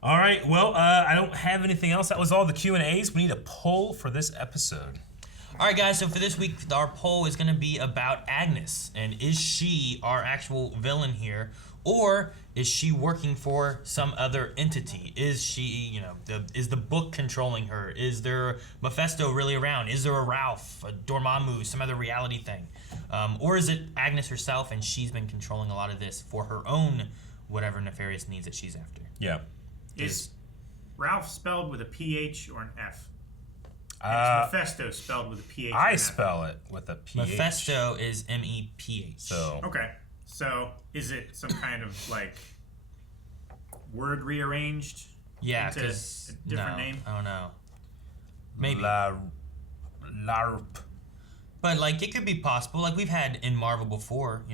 All right. Well, I don't have anything else. That was all the Q&As. We need a poll for this episode. All right, guys. So for this week, our poll is going to be about Agnes, and is she our actual villain here, or is she working for some other entity? Is she, is the book controlling her? Is there Mephisto really around? Is there a Ralph, a Dormammu, some other reality thing? Or is it Agnes herself, and she's been controlling a lot of this for her own whatever nefarious needs that she's after? Yeah. Is Ralph spelled with a PH or an F? And is Mephisto spelled with a PH? I spell it with a PH. Mephisto is M-E-P-H. So. Okay. So, is it some kind of, like, word rearranged? Yeah, into because a different name? I don't know. Maybe. LARP. But, like, it could be possible. Like, we've had in Marvel before,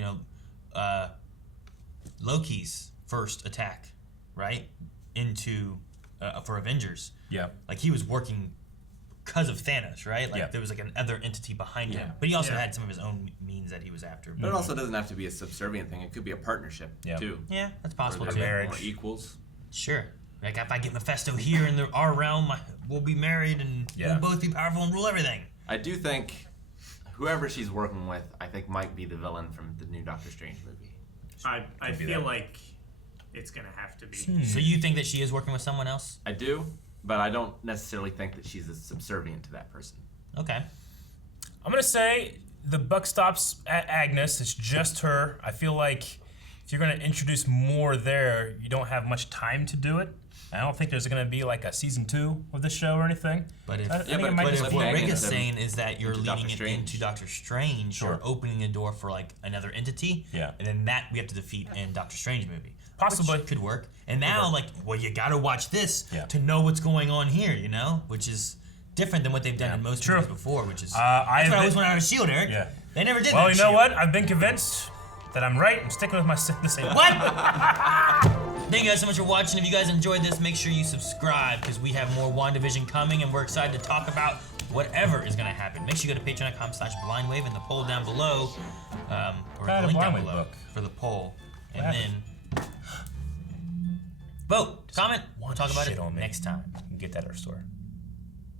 Loki's first attack, right? Into, for Avengers. Yeah. Like, he was working because of Thanos, right? Like, there was, like, another entity behind him. But he also had some of his own means that he was after. But it also doesn't have to be a subservient thing. It could be a partnership, too. Yeah, that's possible, too. too. Marriage. Or equals. Sure. Like, if I get Mephisto here in our realm, we'll be married and we'll both be powerful and rule everything. I do think whoever she's working with, I think might be the villain from the new Doctor Strange movie. I feel like it's going to have to be. So you think that she is working with someone else? I do, but I don't necessarily think that she's subservient to that person. Okay. I'm going to say the buck stops at Agnes. It's just her. I feel like if you're going to introduce more there, you don't have much time to do it. I don't think there's going to be like a season 2 of the show or anything. But if what Rick is saying is that you're leading it into Doctor Strange, you're opening a door for like another entity, and then that we have to defeat in Doctor Strange movie. Possibly. Which could work. And now, you got to watch this to know what's going on here, which is different than what they've done in most movies before, which is that's why I always went out of S.H.I.E.L.D., Eric. Yeah. They never did that. Well, you know what? I've been convinced that I'm right. I'm sticking with the same. What? Thank you guys so much for watching. If you guys enjoyed this, make sure you subscribe because we have more WandaVision coming and we're excited to talk about whatever is going to happen. Make sure you go to patreon.com/blindwave and the poll down below, or the link down below for the poll. And then vote, comment, we'll talk about it next time. Get that at our store.